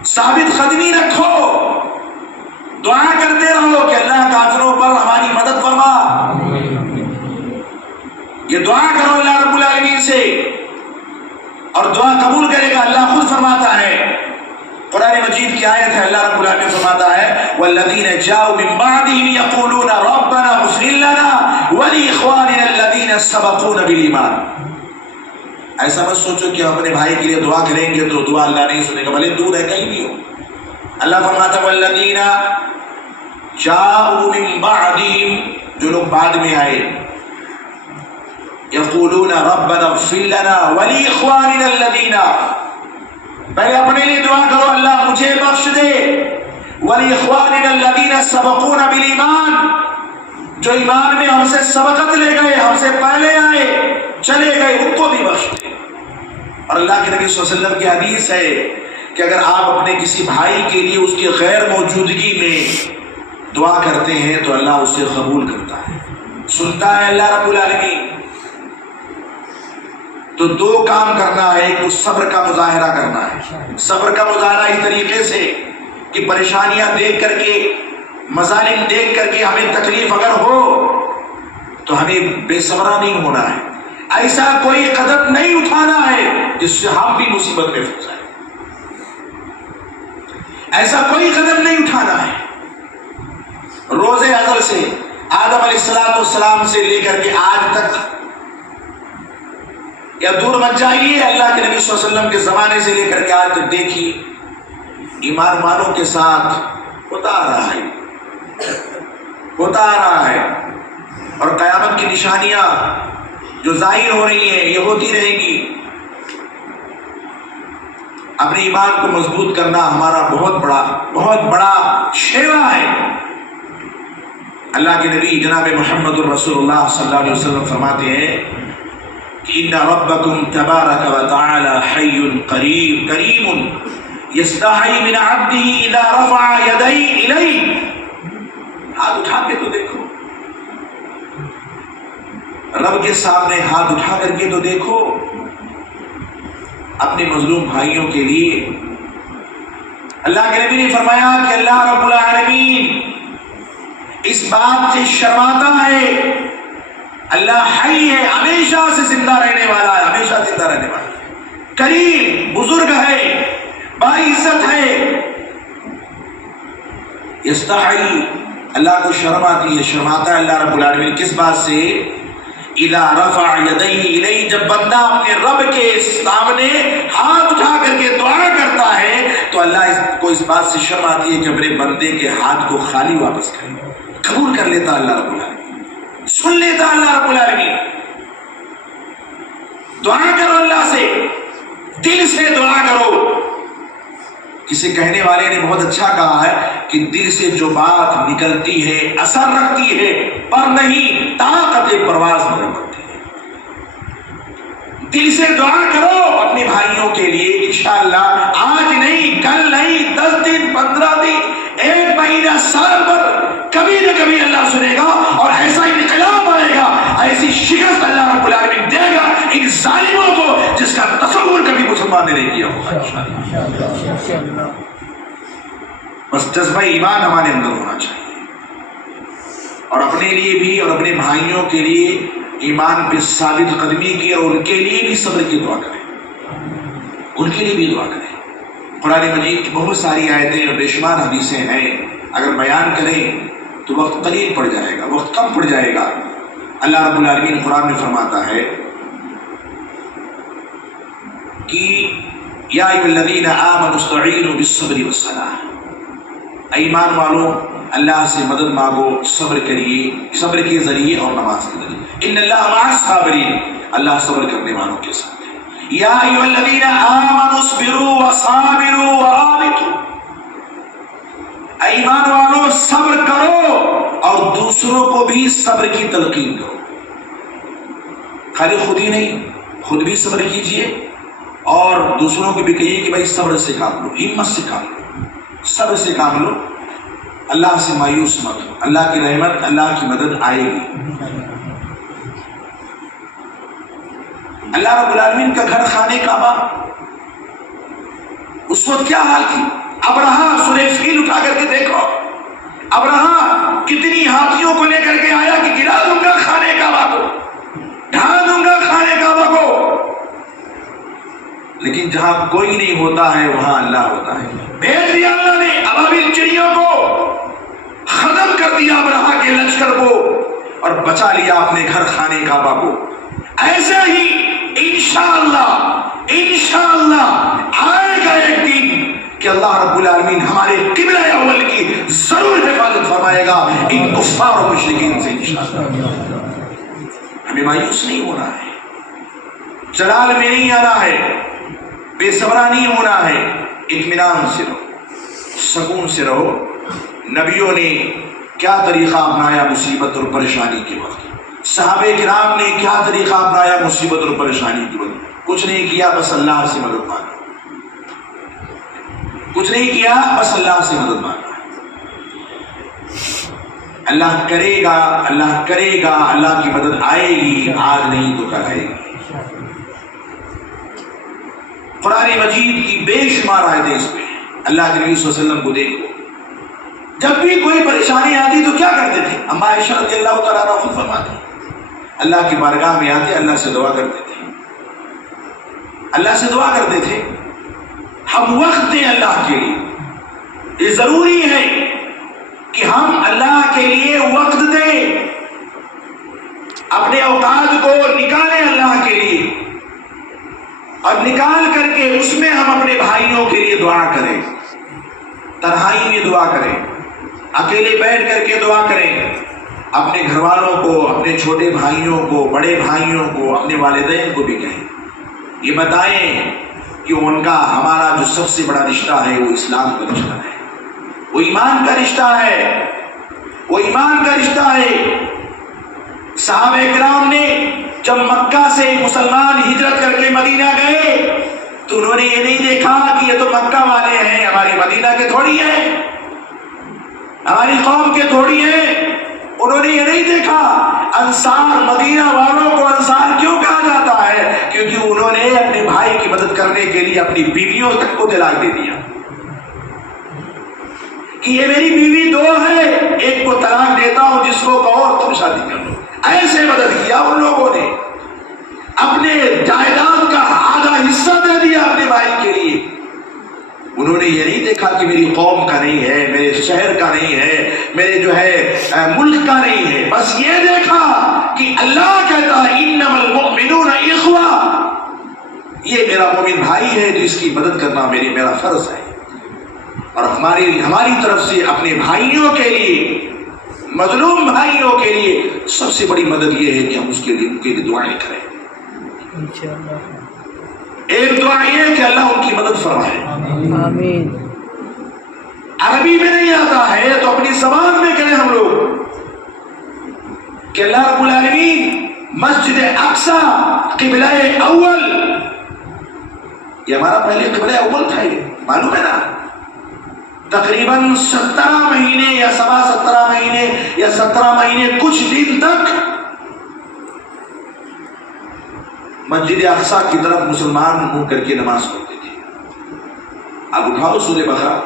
ثابت قدمی رکھو, دعا کرتے رہو کہ اللہ کافروں پر ہماری مدد فرما. یہ دعا کرو اللہ رب العالمین سے اور دعا قبول کرے گا. اللہ خود فرماتا ہے, قرآن مجید کی آیت ہے, اللہ رب العالمین فرماتا ہے وَالَّذِينَ جَاءُوا مِن بَعْدِهِمْ يَقُولُونَ رَبَّنَا اغْفِرْ لَنَا وَلِإِخْوَانِنَا الَّذِينَ سَبَقُونَا بِالْإِيمَانِ. ایسا مت سوچو کہ ہم اپنے بھائی کے لیے دعا کریں گے تو دعا اللہ نہیں سنے گا, بھلے دور ہے کہیں بھی ہو. اللہ فرماتا ہے وَالَّذِينَ جَاءُوا مِن بَعْدِهِمْ, جو لوگ بعد میں آئے, یقولون ربنا اغفر لنا ولإخواننا الذین, پہلے اپنے لیے دعا کرو اللہ مجھے بخش دے, ولإخواننا الذین سبقونا بالایمان, جو ایمان میں ہم سے سبقت لے گئے, ہم سے پہلے آئے, چلے گئے, ان کو بھی بخش دے. اور اللہ کے نبی صلی اللہ علیہ وسلم کی حدیث ہے کہ اگر آپ اپنے کسی بھائی کے لیے اس کی غیر موجودگی میں دعا کرتے ہیں تو اللہ اسے قبول کرتا ہے, سنتا ہے اللہ رب العالمین. تو دو کام کرنا ہے, ایک تو صبر کا مظاہرہ کرنا ہے. صبر کا مظاہرہ اس طریقے سے کہ پریشانیاں دیکھ کر کے، مظالم دیکھ کر کے ہمیں تکلیف اگر ہو تو ہمیں بے صبرا نہیں ہونا ہے، ایسا کوئی قدم نہیں اٹھانا ہے جس سے ہم بھی مصیبت میں پھنس جائیں، ایسا کوئی قدم نہیں اٹھانا ہے۔ روز ازل سے آدم علیہ السلام سے لے کر کے آج تک، یا دور مت جائیے اللہ کے نبی صلی اللہ علیہ وسلم کے زمانے سے لے کر کے آج تک دیکھیے، ایمان والوں کے ساتھ ہوتا آ رہا ہے، ہوتا آ رہا ہے، اور قیامت کی نشانیاں جو ظاہر ہو رہی ہیں یہ ہوتی رہیں گی۔ اپنے ایمان کو مضبوط کرنا ہمارا بہت بڑا شیوا ہے۔ اللہ کے نبی جناب محمد الرسول اللہ صلی اللہ علیہ وسلم فرماتے ہیں کہ ان ربکم تبارک و تعالی حی قریب کریم یستحی من عبدہ اذا رفع یدیہ الیہ، ہاتھ اٹھا کے تو دیکھو، رب کے سامنے ہاتھ اٹھا کر کے تو دیکھو، اپنے مظلوم بھائیوں کے لیے۔ اللہ کے نبی نے فرمایا کہ اللہ رب العالمین اس بات سے شرماتا ہے، اللہ حی ہے، ہمیشہ سے زندہ رہنے والا ہے، ہمیشہ زندہ رہنے والا ہے، کریم بزرگ ہے، باعزت ہے، یستحی اللہ کو شرم آتی ہے، شرماتا ہے اللہ رب العالمین کس بات سے؟ اذا رفع یدیہ الیہ، جب بندہ اپنے رب کے سامنے ہاتھ اٹھا کر کے دعا کرتا ہے تو اللہ کو اس بات سے شرم آتی ہے کہ اپنے بندے کے ہاتھ کو خالی واپس کرے، قبول کر لیتا اللہ رب العالمین، سن لیتا اللہ رب العالمین۔ دعا کرو اللہ سے، دل سے دعا کرو۔ کسی کہنے والے نے بہت اچھا کہا ہے کہ دل سے جو بات نکلتی ہے اثر رکھتی ہے، پر نہیں طاقت پرواز مگر بڑھتی ہے۔ دل سے دعا کرو اپنے بھائیوں کے لیے، انشاءاللہ آج نہیں، کل نہیں، 10 دن، 15 دن، 1 مہینہ، سال پر کبھی نہ کبھی اللہ سنے گا، اور ایسا انقلاب آئے گا، ایسی شکست اللہ رب العالمین دے گا ان ظالموں کو جس کا تصور کبھی مسلمان نے نہیں کیا ہوگا۔ بس جذبہ ایمان ہمارے اندر ہونا چاہیے، اور اپنے لیے بھی اور اپنے بھائیوں کے لیے ایمان پہ ثابت قدمی کی، اور ان کے لیے بھی صبر کی دعا کریں، ان کے لیے بھی دعا کریں۔ قرآن مجید کی بہت ساری آیتیں اور بے شمار حدیثیں ہیں، اگر بیان کریں تو وقت قلیل پڑ جائے گا، وقت کم پڑ جائے گا۔ اللہ رب العالمین قرآن میں فرماتا ہے کہ یا ایھا الذین آمنوا استعینوا بالصبر والصلاۃ، ایمان والوں اللہ سے مدد مانگو، صبر کریے، صبر کے ذریعے اور نماز کے ذریعے۔ ان اللہ مع الصابرین، اللہ صبر کرنے والوں کے ساتھ ہے۔ یا ایھا الذین آمنوا اصبروا وصابروا ورابطوا، ایمان والوں صبر کرو اور دوسروں کو بھی صبر کی تلقین کرو، خالی خود ہی نہیں، خود بھی صبر کیجئے اور دوسروں کو بھی کہیے کہ بھائی صبر سے کام لو، ہمت سے کام لو، صبر سے کام لو، اللہ سے مایوس مت ہو، اللہ کی رحمت، اللہ کی مدد آئے گی۔ اللہ رب العالمین کا گھر خانے کعبہ، اس وقت کیا حال تھی؟ ابرہا سورہ فیل اٹھا کر کے دیکھو، ابرہا کتنی ہاتھیوں کو لے کر کے آیا کہ گرا دوں گا خانے کعبہ کو، ڈھا دوں گا خانے کعبہ کو، لیکن جہاں کوئی نہیں ہوتا ہے وہاں اللہ ہوتا ہے۔ بھیج دیا اللہ نے ابابیل چڑیوں کو، ختم کر دیا ابرہا کے لشکر کو، اور بچا لیا اپنے گھر خانے کعبہ کو۔ ایسے ہی انشاءاللہ آئے گا ایک دن کہ اللہ رب العالمین ہمارے قبلہ اول کی ضرور حفاظت فرمائے گا ان کفار و مشرکین سے انشاءاللہ۔ ہمیں مایوس نہیں ہونا ہے، جلال میں نہیں آنا ہے، بے صبرا نہیں ہونا ہے، اطمینان سے رہو، سکون سے رہو۔ نبیوں نے کیا طریقہ اپنایا مصیبت اور پریشانی کے وقت، صحابہ کرام نے کیا طریقہ اپنایا مصیبت اور پریشانی کے وقت؟ کچھ نہیں کیا، بس اللہ سے مدد مانگا، کچھ نہیں کیا، بس اللہ سے مدد مانگا۔ اللہ کرے گا، اللہ کرے گا، اللہ کی مدد آئے گی، آج نہیں تو کل آئے گی۔ قرآن مجید کی بے شمار آیتیں اس میں، اللہ کے نبی صلی اللہ علیہ وسلم کو دیکھو، جب بھی کوئی پریشانی آتی تو کیا کرتے تھے؟ اما عائشہ رضی اللہ تعالیٰ عنہا خود فرماتے اللہ کی بارگاہ میں آتے اللہ سے دعا کرتے تھے، اللہ سے دعا کرتے تھے ہم وقت دیں اللہ کے لیے. یہ ضروری ہے کہ ہم اللہ کے لیے وقت دیں، اپنے اوقات کو نکالیں اللہ کے لیے، اور نکال کر کے اس میں ہم اپنے بھائیوں کے لیے دعا کریں، تنہائی میں دعا کریں، اکیلے بیٹھ کر کے دعا کریں، اپنے گھر والوں کو، اپنے چھوٹے بھائیوں کو، بڑے بھائیوں کو، اپنے والدین کو بھی کہیں، یہ بتائیں کہ ان کا ہمارا جو سب سے بڑا رشتہ ہے وہ اسلام کا رشتہ ہے، وہ ایمان کا رشتہ ہے، وہ ایمان کا رشتہ ہے. صحابہ کرام نے جب مکہ سے مسلمان ہجرت کر کے مدینہ گئے تو انہوں نے یہ نہیں دیکھا کہ یہ تو مکہ والے ہیں، ہماری مدینہ کے تھوڑی ہیں، ہماری قوم کے تھوڑی ہیں. انہوں نے یہ نہیں دیکھا انصار، مدینہ والوں کو انصار کیوں کہا جاتا ہے؟ کیونکہ انہوں نے اپنے بھائی کی مدد کرنے کے لیے اپنی بیویوں تک کو طلاق دے دیا کہ یہ میری بیوی دو ہے، ایک کو طلاق دیتا ہوں جس کو کہو تم شادی کر لو. ایسے مدد کیا ان لوگوں نے، اپنے جائیداد کا آدھا حصہ دے دیا اپنے بھائی کے لیے. انہوں نے یہ نہیں دیکھا کہ میری قوم کا نہیں ہے، میرے شہر کا نہیں ہے، میرے جو ہے ملک کا نہیں ہے، بس یہ دیکھا کہ اللہ کہتا ہے انما المؤمنون اخوہ، یہ میرا مومن بھائی ہے جس کی مدد کرنا میرا فرض ہے. اور ہماری طرف سے اپنے بھائیوں کے لیے، مظلوم بھائیوں کے لیے سب سے بڑی مدد یہ ہے کہ ہم اس کے لیے ان کے لیے دعائیں کریں. ایک دعا یہ کہ اللہ ان کی مدد فرمائے. آمین. عربی میں نہیں آتا ہے تو اپنی زبان میں کریں ہم لوگ کہ اللہ رب العالمین مسجد اقصی قبلہ اول، یہ ہمارا پہلے قبلہ اول تھا، یہ معلوم ہے نا. تقریباً 17 مہینے یا 17 مہینے یا 17 مہینے کچھ دن تک مسجد اقصی کی طرف مسلمان منہ کر کے نماز پڑھتے تھے. اب اٹھاؤ سورہ بقرہ،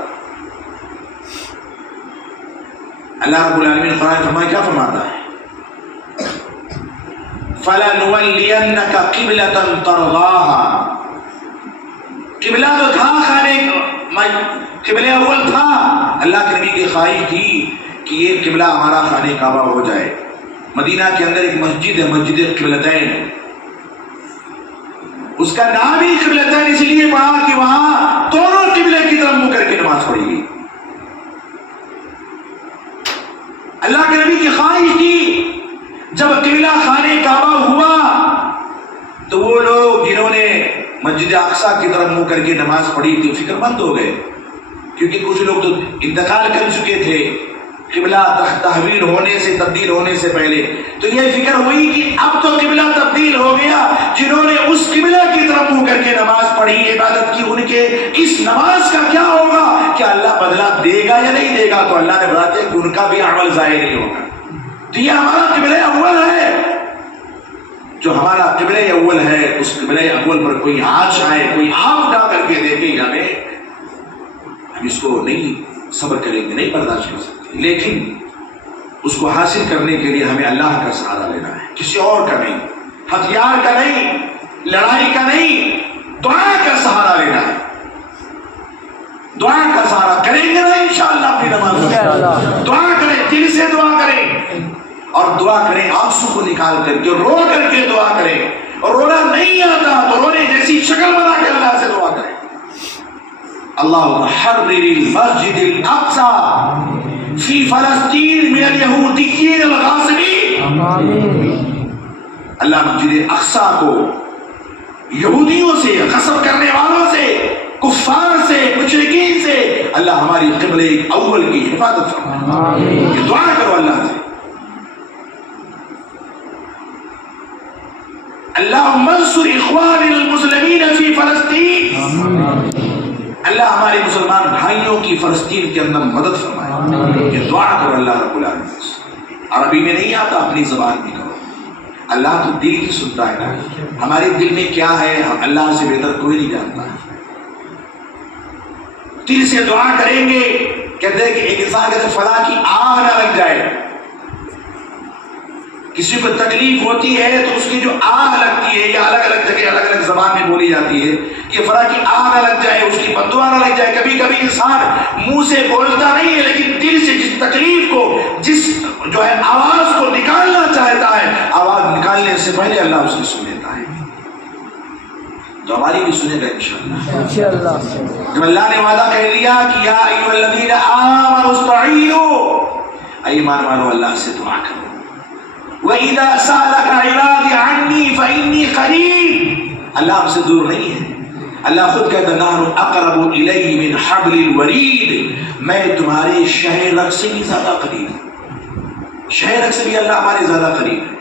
اللہ رب العالمین قرآن فرمائے کیا فرماتا ہے؟ فَلَنُوَلِّيَنَّكَ قِبْلَةً تَرْضَاهَا. قبلہ تو تھا قبلہ اول تھا، اللہ کے نبی کی خواہش تھی کہ یہ قبلہ ہمارا خانہ کعبہ ہو جائے. مدینہ کے اندر ایک مسجد ہے، مسجد قبلتین، اس کا نام ہی قبلتین اس لیے پڑا کہ وہاں دونوں قبلے کی طرف منہ کر کے نماز پڑھی گئی. اللہ کے نبی کی خواہش تھی جب قبلہ خانہ کعبہ ہوا تو وہ لوگ جنہوں نے مسجد اقصی کی طرف منہ کر کے نماز پڑھی تھی فکر مند ہو گئے، کیونکہ کچھ لوگ تو انتقال کر چکے تھے قبلہ تحویل ہونے سے، تبدیل ہونے سے پہلے. تو یہ فکر ہوئی کہ اب تو قبلہ تبدیل ہو گیا، جنہوں نے اس قبلہ کی طرف منہ کر کے نماز پڑھی، عبادت کی، ان کے اس نماز کا کیا ہوگا؟ کیا اللہ بدلہ دے گا یا نہیں دے گا؟ تو اللہ نے بتا دیا کہ ان کا بھی عمل ضائع نہیں ہوگا. تو یہ ہمارا قبلہ اول ہے، جو ہمارا قبلہ اول ہے، اس قبلہ اول پر کوئی آنچ آئے، کوئی آگ ڈال کر کے دیکھے ہمیں، ہم اس کو نہیں صبر کریں گے، نہیں برداشت کر سکتے. لیکن اس کو حاصل کرنے کے لیے ہمیں اللہ کا سہارا لینا ہے، کسی اور کا نہیں، ہتھیار کا نہیں، لڑائی کا نہیں، دعا کا سہارا لینا ہے. دعا کا سہارا کریں گے نا انشاءاللہ اپنی نماز میں. دعا کریں، دل سے دعا کریں، اور دعا کریں آنسو کو نکال کر کے، رو کر کے دعا کریں. اور رونا نہیں آتا تو رونے جیسی شکل بنا کے اللہ سے دعا کریں. اللہم حرر المسجد الاقصی فی فلسطین من الیہودیین الغاصبین. اللہ مسجد اقصی کو یہودیوں سے، غصب کرنے والوں سے، کفار سے، مشرکین سے اللہ ہماری قبلہ اول کی حفاظت فرمائے. یہ دعا کرو اللہ سے. اللہم انصر اخوان المسلمین فی فلسطین. اللہ ہمارے مسلمان بھائیوں کی فلسطین کے اندر مدد فرمائے. یہ دعا کرو اللہ رب العالمین. عربی میں نہیں آتا، اپنی زبان میں کرو. اللہ تو دل کی سنتا ہے نا، ہمارے دل میں کیا ہے اللہ سے بہتر کوئی نہیں جانتا ہے. دل سے دعا کریں گے. کہتے ہیں کہ ایک انسان کہتے فلاں کی آہ نہ لگ جائے. کسی کو تکلیف ہوتی ہے تو اس کی جو آہ لگتی ہے، یہ الگ الگ جگہ الگ الگ زبان میں بولی جاتی ہے کہ فلاں کی آہ نہ لگ جائے، اس کی بددعا نہ لگ جائے. کبھی کبھی انسان منہ سے بولتا نہیں ہے لیکن دل سے جس تکلیف کو، جس جو ہے آواز کو نکالنا چاہتا ہے، آواز نکالنے سے پہلے اللہ اس کی سن لیتا ہے. تو ہماری بھی سنے گا انشاءاللہ. جب اللہ نے وعدہ کہہ لیا کہ یا ایھا الذین آمنوا استعینوا، ایمان والو اللہ سے دعا کرو. وَإِذَا سَأَلَكَ عِبَادِي عَنِّي فَإِنِّي قَرِيبٌ، اللہ ہم سے دور نہیں ہے. اللہ خود کہتا ہے نحن اقرب الیہ من حبل الورید، میں تمہارے شہ رگ سے بھی زیادہ قریب ہوں. شہ رگ سے بھی اللہ ہمارے زیادہ قریب ہے.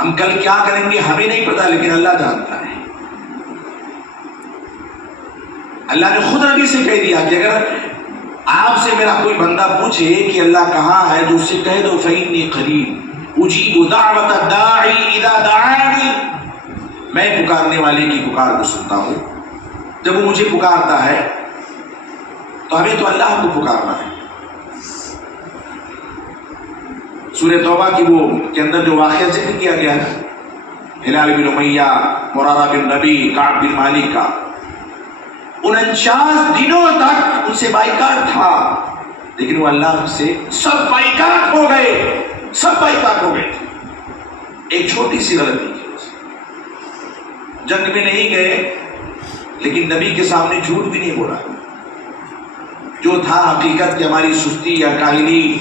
ہم کل کیا کریں گے ہمیں نہیں پتا، لیکن اللہ جانتا ہے. اللہ نے خود نبی سے کہہ دیا کہ اگر آپ سے میرا کوئی بندہ پوچھے کہ اللہ کہاں ہے تو اس سے کہہ دو فإنی قریب اجیب دعوت الداعی اذا دعانی، میں پکارنے والے کی پکار کو سنتا ہوں جب وہ مجھے پکارتا ہے. تو ہمیں تو اللہ کو پکارنا ہے. سورہ توبہ کی وہ کے اندر جو واقعہ ذکر کیا گیا ہے ہلال بن امیہ، مرارہ بن ربیع، کعب بن مالک کا، 49 دنوں تک ان سے بائیکاٹ تھا، لیکن وہ اللہ سے سب بائیکاٹ ہو گئے، سب بائیکاٹ ہو گئے. ایک چھوٹی سی غلطی کی، جنگ میں نہیں گئے لیکن نبی کے سامنے جھوٹ بھی نہیں بولا. جو تھا حقیقت کہ ہماری سستی یا کاہلی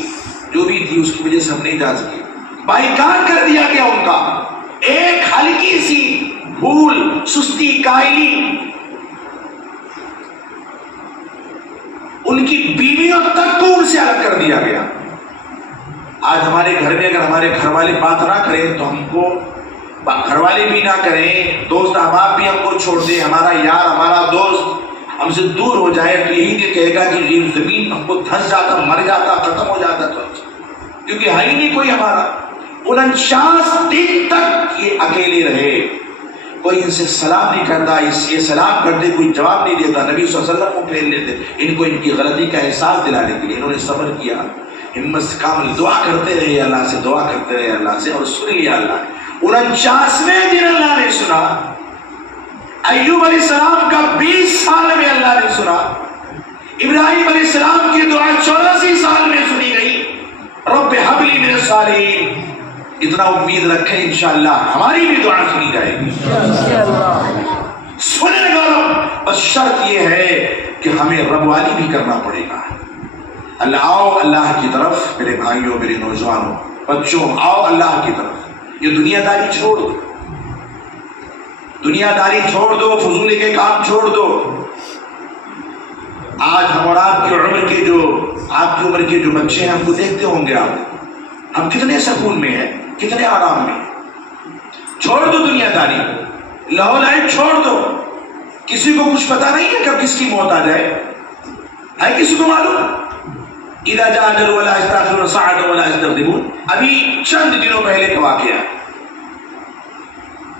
جو بھی تھی اس کی وجہ سے ہم نہیں جا سکے. بائیکاٹ کر دیا گیا ان کا. ایک ہلکی سی بھول، سستی، کاہلی، ان کی بیویوں تک کو ان سے الگ کر دیا گیا. آج ہمارے گھر میں اگر ہمارے گھر والے بات نہ کریں تو ہم کو گھر والے بھی نہ کریں، دوست احباب بھی ہم کو چھوڑ دیں، ہمارا یار ہمارا دوست ہم سے دور ہو جائے تو یہی نہیں کہے گا کہ یہ زمین ہم کو دھس جاتا، مر جاتا، ختم ہو جاتا، تو کیونکہ ہے ہی نہیں کوئی ہمارا. 49 دن تک یہ اکیلے رہے، کوئی ان سے سلام نہیں کرتا، یہ سلام کرتے کوئی جواب نہیں دیتا. نبی صلی اللہ علیہ وسلم کو پھیر لیتے. ان کو ان کی غلطی کا احساس دلانے کے لیے انہوں نے صبر کیا، ہمت سے کامل دعا کرتے رہے، اللہ سے دعا کرتے رہے اللہ سے، اور سن لیا اللہ نے. 49ویں دن اللہ نے سنا. ایوب علیہ السلام کا 20 سال میں اللہ نے سنا. ابراہیم علیہ السلام کی دعا 84 سال میں سنی گئی. رب ہب لی من الصالحین. اتنا امید رکھیں انشاءاللہ ہماری بھی دعا سنی جائے گی سنے گا. بس شرط یہ ہے کہ ہمیں رب والی بھی کرنا پڑے گا. اللہ آؤ اللہ کی طرف، میرے بھائیوں، میرے نوجوانوں، بچوں، آؤ اللہ کی طرف. یہ دنیا داری چھوڑ دو، دنیا داری چھوڑ دو، فضول کے کام چھوڑ دو. آج ہم اور آپ کی عمر کے جو بچے ہیں، ہم کو دیکھتے ہوں گے آپ، ہم کتنے سکون میں ہیں، کتنے آرام میں. چھوڑ دو دنیا داری، لہو لائن چھوڑ دو. کسی کو کچھ پتا نہیں ہے کب کس کی موت آ جائے، ہے کسی کو معلوم؟ اذا جاء اجل ولا يستأخرون ساعة ولا يستقدمون. ابھی چند دنوں پہلے کا واقعہ،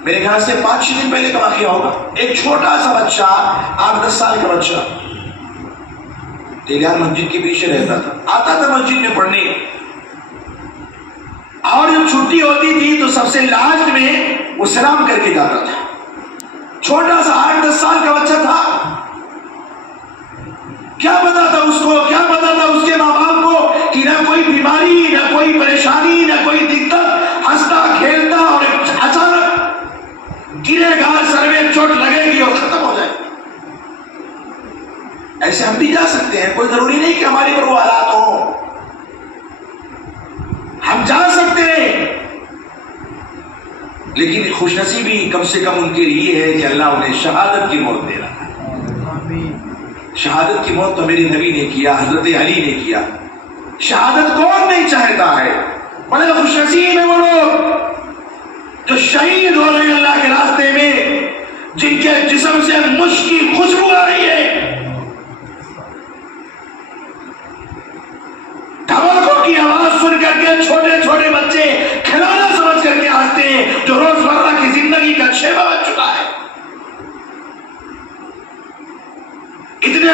میرے خیال سے 5-6 دن پہلے کا واقعہ ہوگا. ایک چھوٹا سا بچہ، 8-10 سال کا بچہ، تیلیان مسجد کے پیچھے رہتا تھا، آتا تھا مسجد میں پڑھنے، اور جب چھٹی ہوتی تھی تو سب سے لاسٹ میں وہ سلام کر کے جاتا تھا. چھوٹا سا 8-10 سال کا بچہ تھا. کیا پتا تھا اس کو، کیا پتا تھا اس کے ماں باپ کو کہ نہ کوئی بیماری، نہ کوئی پریشانی، نہ کوئی دقت، ہنستا کھیلتا اور اچانک گرے گا، سر میں چوٹ لگے گی اور ختم ہو جائے. ایسے ہم بھی جا سکتے ہیں، کوئی ضروری نہیں کہ ہمارے پر وہ حالات ہوں، ہم جا سکتے ہیں. لیکن خوش نصیبی کم سے کم ان کے لیے ہے کہ اللہ انہیں شہادت کی موت دے رہا ہے. شہادت کی موت تو میرے نبی نے کیا، حضرت علی نے کیا. شہادت کون نہیں چاہتا ہے؟ بڑے خوش نصیب ہیں وہ لوگ جو شہید ہو رہے ہیں اللہ کے راستے میں، جن کے جسم سے مشک کی خوشبو آ رہی ہے، دھماکوں کی آواز سن کر کے چھوٹے چھوٹے بچے کھلونا سمجھ کر کے ہنستے ہیں، جو روزمرہ کی زندگی کا شیوا بن چکا ہے. اتنے